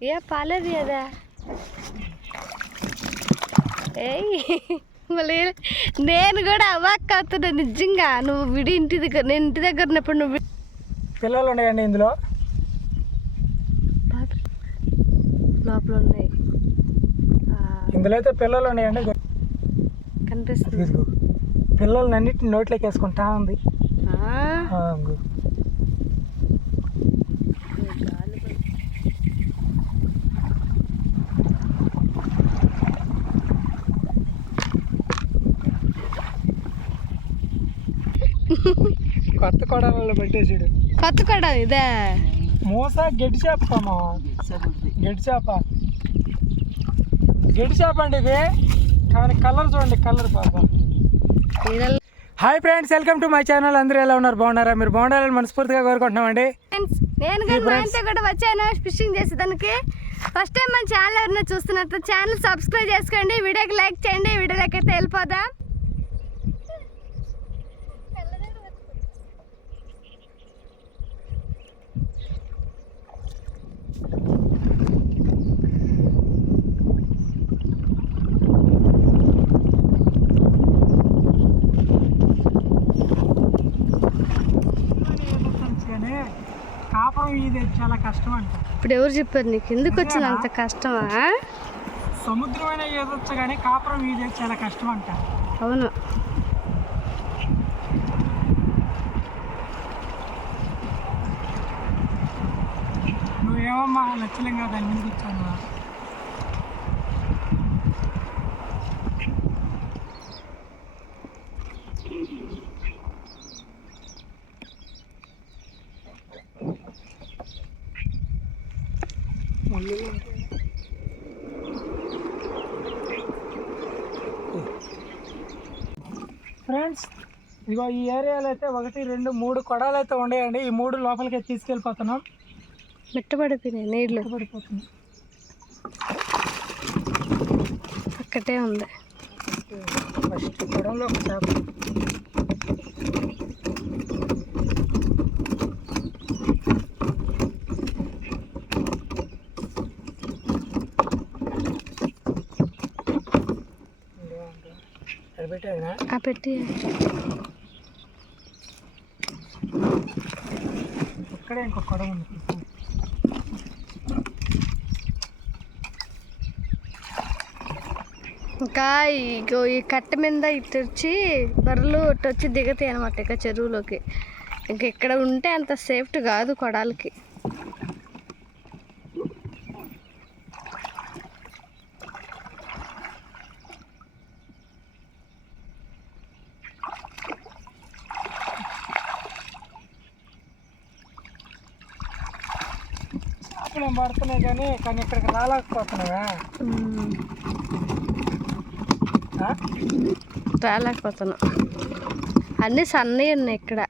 ఏ పాలేదు కదా ఏయ్ మళ్ళీ నేను కూడా అవాక్ అవుతున్నా నిజంగా. నువ్వు విడి ఇంటి దగ్గర నేను ఇంటి దగ్గర ఉన్నప్పుడు నువ్వు పిల్లలు ఉన్నాయండి ఇందులో? లోపల ఉన్నాయి. ఇందులో అయితే పిల్లలు ఉన్నాయండి. కనిపిస్తుంది. పిల్లల్ని అన్నిటిని నోట్లోకి వేసుకుంటా ఉంది ఆ, ఆ, ఇదిగో. కొత్త కొడాలలో పెట్టేసాడు. కొత్త కూడా ఇదే? మూస గెడ్డి చేప గెడ్డి చేప. గెడ్డి చేప అండి ఇది. కానీ కలర్ చూడండి colour Baba. Hi friends welcome to my channel. అందరూ ఎలా ఉన్నారు? బాగున్నారా? మీరు బాగుండాలని మనస్ఫూర్తిగా కోరుకుంటున్నామండి. నేను కానీ మా ఇంట్లో కూడా వచ్చాను ఫిషింగ్ చేసేదానికి. ఫస్ట్ టైం మన ఛానల్ ఎవరైనా చూస్తున్నట్టు ఛానల్ సబ్స్క్రైబ్ చేసుకోండి వీడియోకి లైక్ చేయండి వీడియోలోకి అయితే వెళ్ళిపోదాం కానీ కాపురం ఇది చాలా కష్టం అంట. ఇప్పుడు ఎవరు చెప్పారు నీకు? ఎందుకు వచ్చింది అంత కష్టమా? సముద్రమైన ఈదొచ్చు కానీ కాపురం ఇది చాలా కష్టం అంట. అవును. నువ్వేమమ్మా నచ్చలేం దాని మీద కూర్చోను ఫ్రెండ్స్ ఇదిగో ఈ ఏరియాలో అయితే ఒకటి రెండు మూడు కొడాలు అయితే ఉండేయండి. ఈ మూడు లోపలికి తీసుకెళ్ళిపోతున్నాం. మెట్టబడిపోయినాయి నీళ్ళు పడిపోతుంది ఒక్కటే ఉంది. ఫస్ట్ పొడంలో ఒక చేప. పెట్టి ఇక్కడే ఇంకో కొడం ఉంది ఇంకా ఇగో ఈ కట్ట మీద ఇటు వచ్చి బర్రెలు ఇటు వచ్చి దిగుతాయి అనమాట ఇక చెరువులోకి. ఇంక ఇక్కడ ఉంటే అంత సేఫ్టీ కాదు కొడాలకి చేపలు ఏం పడుతున్నాయి కానీ ఇక్కడికి రాలేకపోతున్నావా? రాలేకపోతున్నాం. అన్నీ సన్నవి ఉన్నాయి ఇక్కడ.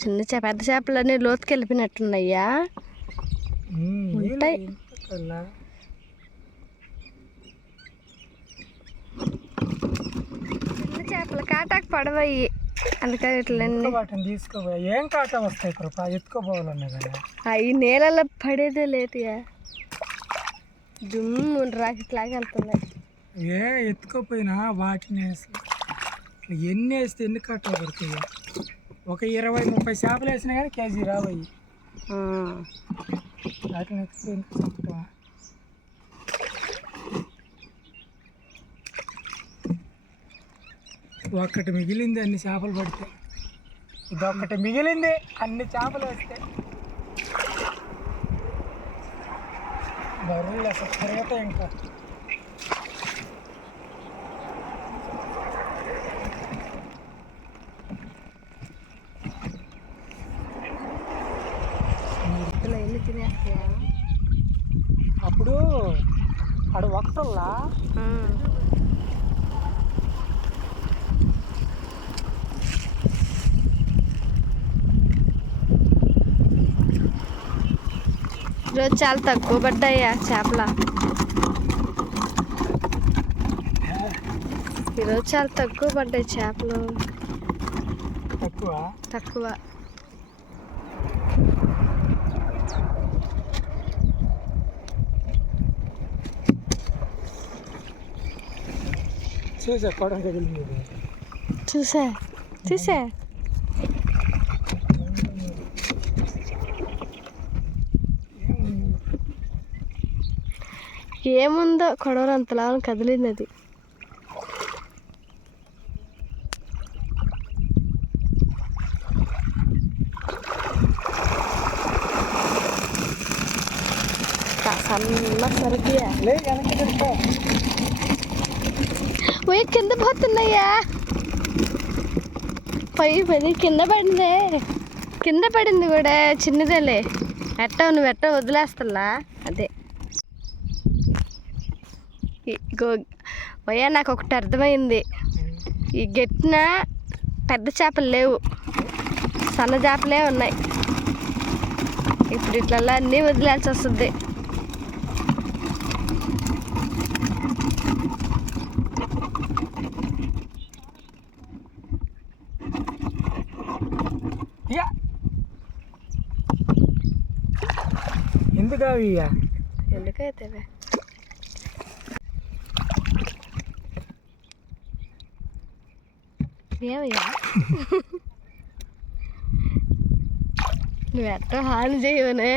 చిన్న చేప పెద్ద చేపలన్నీ లోతుకి వెళ్ళిపోయినట్టున్నాయ్యా. ఉంటాయి. చిన్న చేపలు కాటాకు పడవయ్యి. అందుకని ఇట్లన్నీ వాటిని తీసుకోబోయా ఏం కాట వస్తాయి కృప? ఎత్తుకోపోవాలన్నా కానీ అవి నేలలో పడేదే లేదుయా. దుమ్ము రాకెట్లాగా వెళ్తున్నాయి ఏ ఎత్తుకోపోయినా వాటిని అసలు ఎన్ని వేస్తే ఎన్ని కట్టలు పడుతాయి. ఒక ఇరవై ముప్పై చేపలు వేసినా కానీ కేజీ రాబోయి ఆ, వాటిని చంపుతావా? ఒక్కటి మిగిలింది అన్ని చేపలు పడితే. ఒక్కటి మిగిలింది అన్ని చేపలు వేస్తే. ఎన్ని తినేస్తాయా అప్పుడు అడు ఒకటల్లా ఈరోజు చాలా తక్కువ పడ్డాయి ఆ చేపల. ఈరోజు చాలా తక్కువ పడ్డాయి చేపలు. తక్కువ? తక్కువ. చూసా చూసా చూసా. ఏముందో కొడవలు అంతలా కదిలింది అది. సన్న సరుకుయా. పోయి కింద పోతున్నాయ్యా పోయి పది కింద పడిందే. కింద పడింది కూడా చిన్నదేలే. ఎట్ట నువ్వు ఎట్ట వదిలేస్తలా? అదే. ఇగో పోయా నాకు ఒకటి అర్థమైంది. ఈ గెట్టిన పెద్ద చేపలు లేవు. సన్న చేపలే ఉన్నాయి. ఇప్పుడు ఇట్లల్లా అన్నీ వదిలేయాల్సి వస్తుంది. ఎందుకు అవి? ఎందుకైతే ఏమయ్యా? నువ్వు ఎట్ట హాని చేయవనే?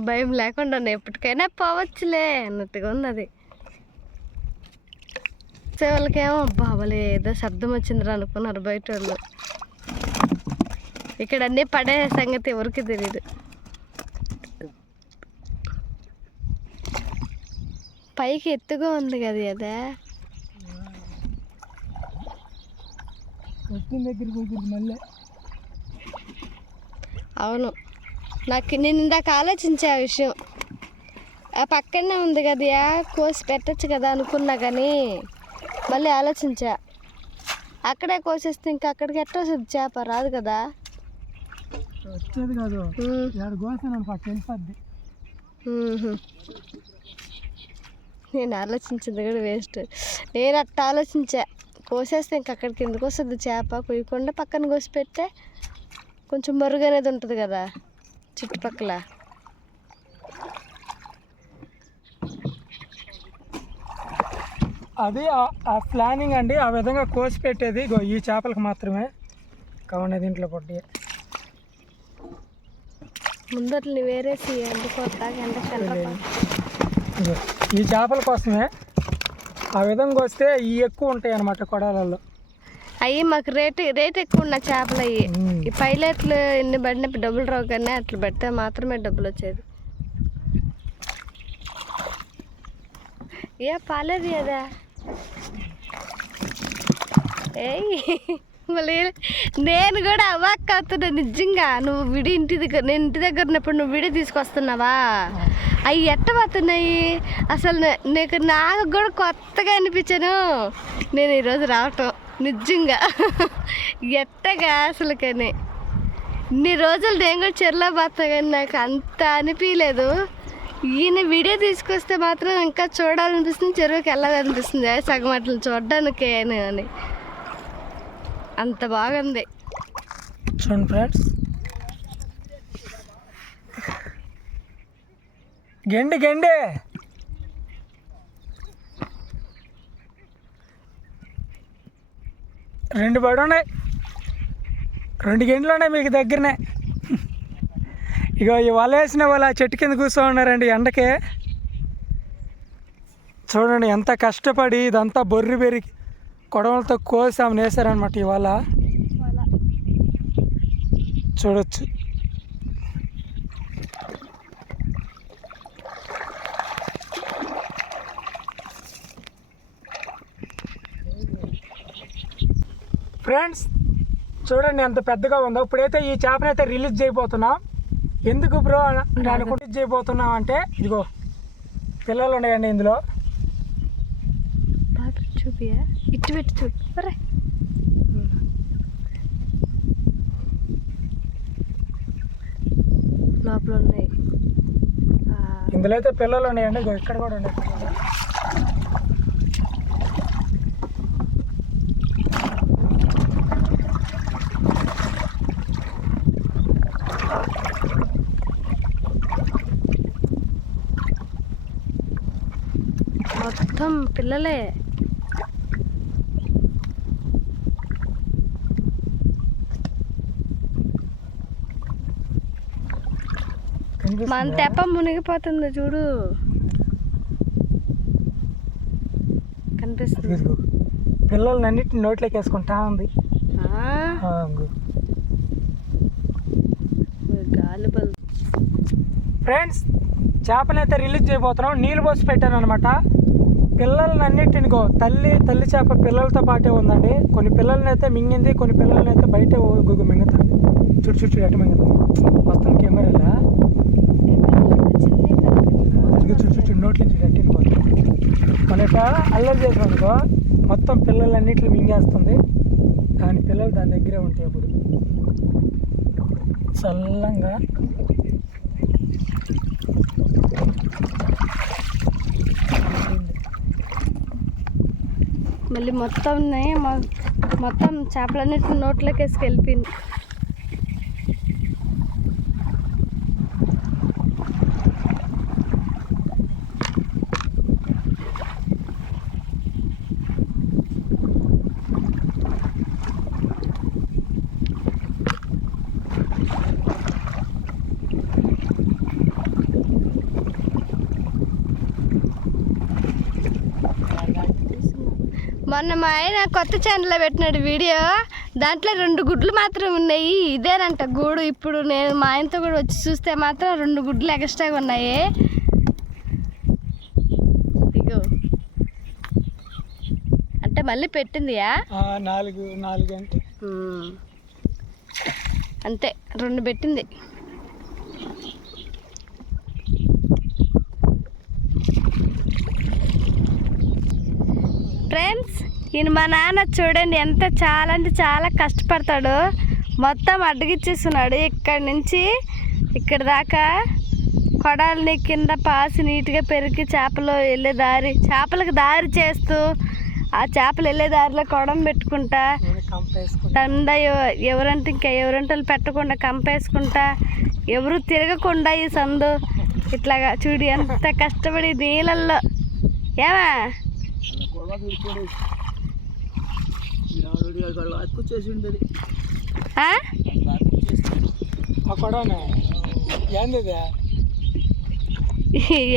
భయం లేకుండా ఎప్పటికైనా పోవచ్చులే అన్నట్టుగా ఉంది అది వాళ్ళకేమో బాబలే ఏదో శబ్దం వచ్చిందిరా అనుకున్నారు బయట వాళ్ళు ఇక్కడ అన్నీ పడే సంగతి ఎవరికి తెలియదు పైకి ఎత్తుగా ఉంది కదా అదే? వచ్చిన దగ్గరికి వచ్చింది మళ్ళీ. అవును. నాకు నేను ఇందాక ఆలోచించే ఆ విషయం. ఆ పక్కనే ఉంది కదా కోసి పెట్టచ్చు కదా అనుకున్నా కానీ మళ్ళీ ఆలోచించా. అక్కడే కోసేస్తే ఇంకా అక్కడికి ఎట్ట వస్తుంది? చేప రాదు కదా. వచ్చేది కాదు. కోసాను పక్క వెళ్ళిపోద్ది. నేను ఆలోచించింది కూడా వేస్ట్. నేను అట్ట ఆలోచించా. కోసేస్తే ఇంక అక్కడికి ఎందుకు వస్తుంది చేప? కొయ్యకుండా పక్కన కోసి పెడితే కొంచెం మరుగు అనేది ఉంటుంది కదా చుట్టుపక్కల. అది ఆ- ప్లానింగ్ అండి ఆ విధంగా కోసి పెట్టేది. ఈ చేపలకు మాత్రమే. కావున దీంట్లో పొట్టి. ముందట్లు వేరేసి ఇగో ఈ చేపల కోసమే ఆ విధంగా వస్తే ఈ ఎక్కువ ఉంటాయి అన్నమాట కొడాలలో. అయ్యి మాకు రేటు రేట్ ఎక్కువ ఉన్న చేపలు ఉమ్. ఈ పైలట్లు ఎన్ని పడినప్పుడు డబ్బులు రావు కానీ అట్లా పెడితే మాత్రమే డబ్బులు వచ్చేది. ఏ పాలేదు కదా ఏయ్ మళ్ళీ నేను కూడా అవాక్ అవుతున్నా నిజంగా. నువ్వు విడి ఇంటి దగ్గర నేను ఇంటి దగ్గర ఉన్నప్పుడు నువ్వు విడి తీసుకొస్తున్నావా? అవి ఎట్ట పోతున్నాయి అసలు నీకు నాకు కూడా కొత్తగా అనిపించాను. నేను ఈరోజు రావటం నిజంగా. ఎట్టగా అసలు కానీ ఇన్ని రోజులు నేను కూడా చెర్లో పోతా కానీ నాకు అంత అనిపించలేదు ఈయన వీడియో తీసుకొస్తే మాత్రం ఇంకా చూడాలనిపిస్తుంది చెరువుకి వెళ్ళాలనిపిస్తుంది సగం అట్లా చూడడానికి అని. అంత బాగుంది. చూడండి ఫ్రెండ్స్. గెండి గెండి. రెండు పడి ఉన్నాయి రెండు గెండ్లు ఉన్నాయి మీకు దగ్గరనే. ఇగో ఈ వల వేసిన వాళ్ళు ఆ చెట్టు కింద కూర్చో ఉన్నారండి ఎండకే. చూడండి ఎంత కష్టపడి ఇదంతా బొర్రి పెరిగి కొడవలతో కోసి ఆమె వేసారనమాట ఇవాళ చూడొచ్చు. ఫ్రెండ్స్ చూడండి ఎంత పెద్దగా ఉందో. ఇప్పుడైతే ఈ చేపనైతే రిలీజ్ చేయబోతున్నాం. ఎందుకు బ్రో అని అనుకుంటే చేయబోతున్నాం అంటే ఇదిగో పిల్లలు ఉన్నాయండి ఇందులో. చూపియా? ఇటు పెట్టి చూపి ఒరే. లోపల ఉన్నాయి. ఇందులో అయితే పిల్లలు ఉన్నాయండి. ఇక్కడ కూడా ఉన్నాయి పిల్లలే. మన తెప్ప మునిగిపోతుంది చూడు. కనిపిస్తుంది. పిల్లల్ని అన్నిటిని నోట్లోకి వేసుకుంటా ఉంది గాలి ఫ్రెండ్స్ చేపలు అయితే రిలీజ్ చేయబోతున్నాం. నీళ్ళు పోసి పెట్టాను అనమాట పిల్లల్ని అన్నిటిని తల్లి తల్లి చేప పిల్లలతో పాటే ఉందండి. కొన్ని పిల్లల్ని అయితే మింగింది కొన్ని పిల్లల్ని అయితే బయట గుగ్గు మింగుతుంది. చుట్టు చుట్టూ ఎటు మింగుతుంది. వస్తుంది కెమెరాలా? చుట్టు చుట్టు నోట్ల నుంచి గట్టిని అల్లరి చేసాం అనుకో మొత్తం పిల్లలన్నిట్లు మింగేస్తుంది. దాని పిల్లలు దాని దగ్గరే ఉంటాయి అప్పుడు. చల్లంగా. మళ్ళీ మొత్తం మొత్తం చేపలన్నిటి నోట్లోకి వేసుకెళ్ళిపోయింది. మొన్న మా ఆయన కొత్త ఛానల్లో పెట్టినాడు వీడియో. దాంట్లో రెండు గుడ్లు మాత్రం ఉన్నాయి. ఇదేనంట గూడు. ఇప్పుడు నేను మా ఆయనతో కూడా వచ్చి చూస్తే మాత్రం రెండు గుడ్లు ఎక్స్ట్రాగా ఉన్నాయి. ఇగో. అంటే మళ్ళీ పెట్టిందియా? నాలుగు నాలుగు అంటే. అంతే. రెండు పెట్టింది ఫ్రెండ్స్ ఈయన మా నాన్న చూడండి ఎంత చాలా అంటే చాలా కష్టపడతాడు. మొత్తం అడ్డగిచ్చేస్తున్నాడు. ఇక్కడి నుంచి ఇక్కడ దాకా కొడాలని కింద పాసి నీట్గా పెరిగి చేపలు వెళ్ళే దారి చేపలకు దారి చేస్తూ ఆ చేపలు వెళ్ళే దారిలో కొడం పెట్టుకుంటా ఎవ- ఎవరంటే ఇంకా ఎవరంటలు పెట్టకుండా కంపేసుకుంటా ఎవరు తిరగకుండా ఈ సందు ఇట్లాగా చూడు ఎంత కష్టపడి నీళ్ళల్లో. ఏమా? ఆ? ఆ కొడవనే ఏంది ఇది?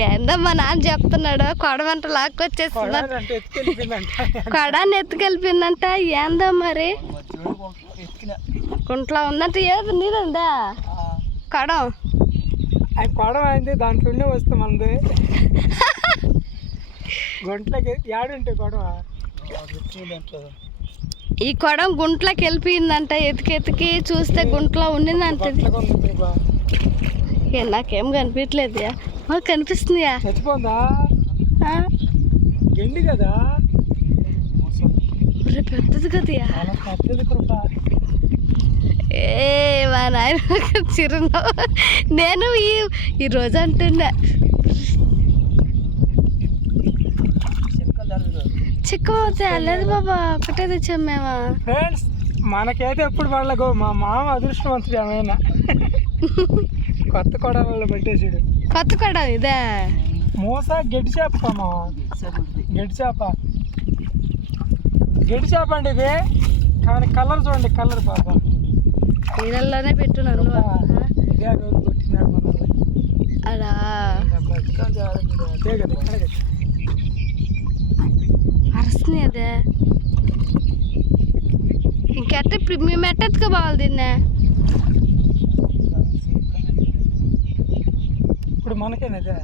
ఏందో మా నాన్న చెప్తున్నాడు అంటే ఎత్తుకెళ్ళిపోయిందంట కొడాన్ని ఎత్తుకెళ్ళిపోయిందంట ఏందో మరి గుంట్లో ఉందంట ఏది నీదందా కొడం ఆ కొడవ అయింది దాంట్లోనే వస్తాం మంది గుంట్లకి యాడుంటే కొడవ ఈ కొడం గుంట్లోకి వెళ్ళిపోయిందంట ఎతికి ఎతికి చూస్తే గుంట్లో ఉండిందంట నాకేం కనిపించలేదు కనిపిస్తుందియా? ఆ? గెండి కదా? పెద్దది కదయా ఏ మా నాయన చిరునవ్వు. నేను ఈ ఈ రోజు అంటున్నా చిక్క లేదు బాబా ఒకటే తెచ్చాం మేము? ఫ్రెండ్స్ మనకైతే ఎప్పుడు వాళ్ళకు మా మామ అదృష్టవంతుడు ఏమైనా. కొత్త కొడవల్లో పెట్టేసాడు కొత్త కొడం ఇదే? మూస గెడ్డి చేప మా గెడ్డి చేప. గెడ్డి చేప అండి ఇది. కానీ కలర్ చూడండి కలర్ బాబా. నీళ్ళల్లోనే పెట్టు నన్ను. ఇదే కొట్టినాడు మనల్ని. అలా అరుస్తుంది అదే ఇప్పుడు మేము ఎట్టెత్తుకోపోవాలి దీన్ని ఇప్పుడు మనకేనదే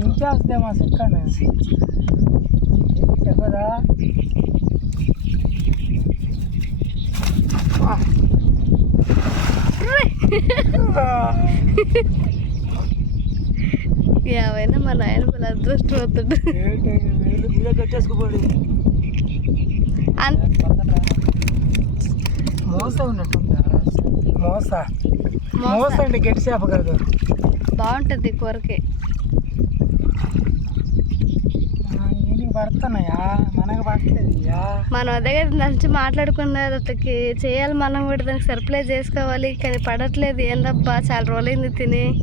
ఇంకేస్తే మా సిక్కానే చెప్పదా ఏమైనా మా నాయన వాళ్ళ అదృష్టవంతుడు కట్టేసుకోబడి అన్- మోస ఉన్నట్టుందా? మోస. మోస. మోస అండి గట్టి చేప కాదు బాగుంటుంది కూరకి. నేను పడుతున్నాయా? మనకు పడలేదయ్యా మనం అదే మాట్లాడుకున్నారు అతనికి చేయాలి మనం కూడా దానికి సర్ప్లై చేసుకోవాలి. కానీ పడట్లేదు. ఏందబ్బా చాలా రోజులైంది తిని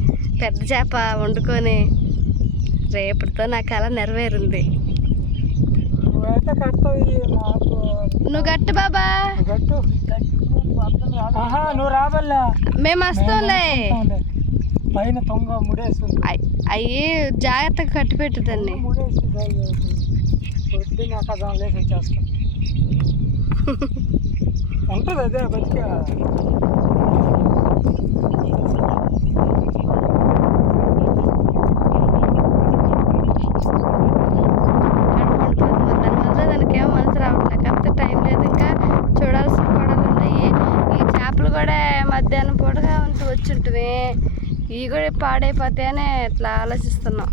పెద్ద చేప వండుకొని రేపటితో నా కళ నెరవేరింది. నువ్వైతే కడతావు ఇది మాకు. నువ్వు గట్టు బాబా. గట్టు ఆహా నువ్వు రాబల్లా మేము వస్తాంలే. పైన తొంగ ముడేసి ఉంది. అయ్యి జాగ్రత్తగా కట్టి పెట్టుదండి వచ్చేస్తాం ఉంటుంది అదే బతికే దాని వల్ల దానికి ఏమో మనసు రావట్లేదు కాకపోతే టైం లేదు ఇంకా చూడాల్సిన గొడవలు ఉన్నాయి ఈ చేపలు కూడా మధ్యాహ్నం పూటగా ఉంటూ వచ్చి ఉంటుంది పాడైపోతేనే ఇట్లా ఆలోచిస్తున్నాం.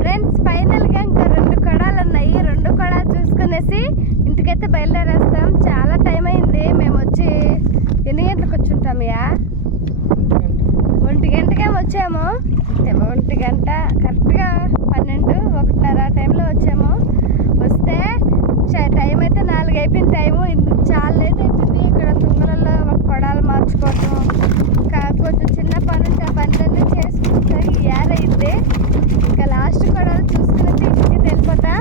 ఫ్రెండ్స్ ఫైనల్గా ఇంకా రెండు కొడాలు ఉన్నాయి. రెండు కొడాలు చూసుకునేసి ఇంటికైతే బయలుదేరేస్తాం. చాలా టైం అయింది. మేము వచ్చి ఎన్ని గంటలకు వచ్చి ఉంటామయ్యా ఒంటి గంటకే వచ్చాము. ఒంటి గంట. కరెక్ట్గా పన్నెండు ఒకటిన్నర ఆ టైంలో వచ్చాము వస్తే చ- టైం అయితే అయిపోయిన టైము ఇందుకు చాలా లేట్ అయిపోయింది. ఇక్కడ తుంగలలో కొడాలు మార్చుకోవటం. కొంచెం చిన్న పని ఉంటే ఆ పనులన్నీ చేసుకుంటే ఏరైంది ఇంకా లాస్ట్ కొడాలు చూసుకుని ఇంటికి వెళ్ళిపోతా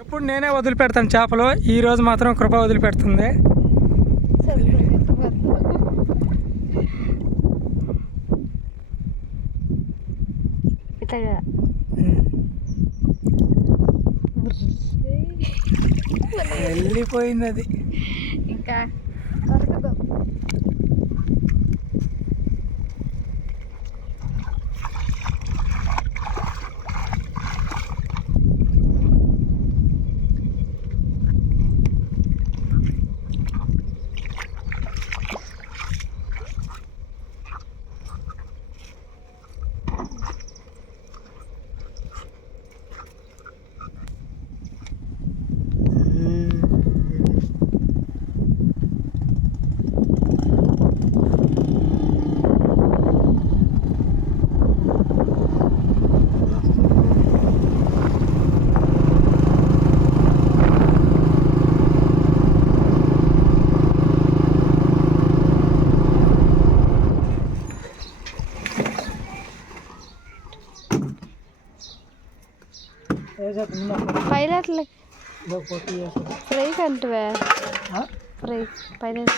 ఎప్పుడు నేనే వదిలిపెడతాను చేపలు. ఈ రోజు మాత్రం కృప వదిలిపెడుతుంది. వెళ్ళిపోయింది అది. పైలట్లు. ఫ్రై కంటువే ఫ్రై పైలట్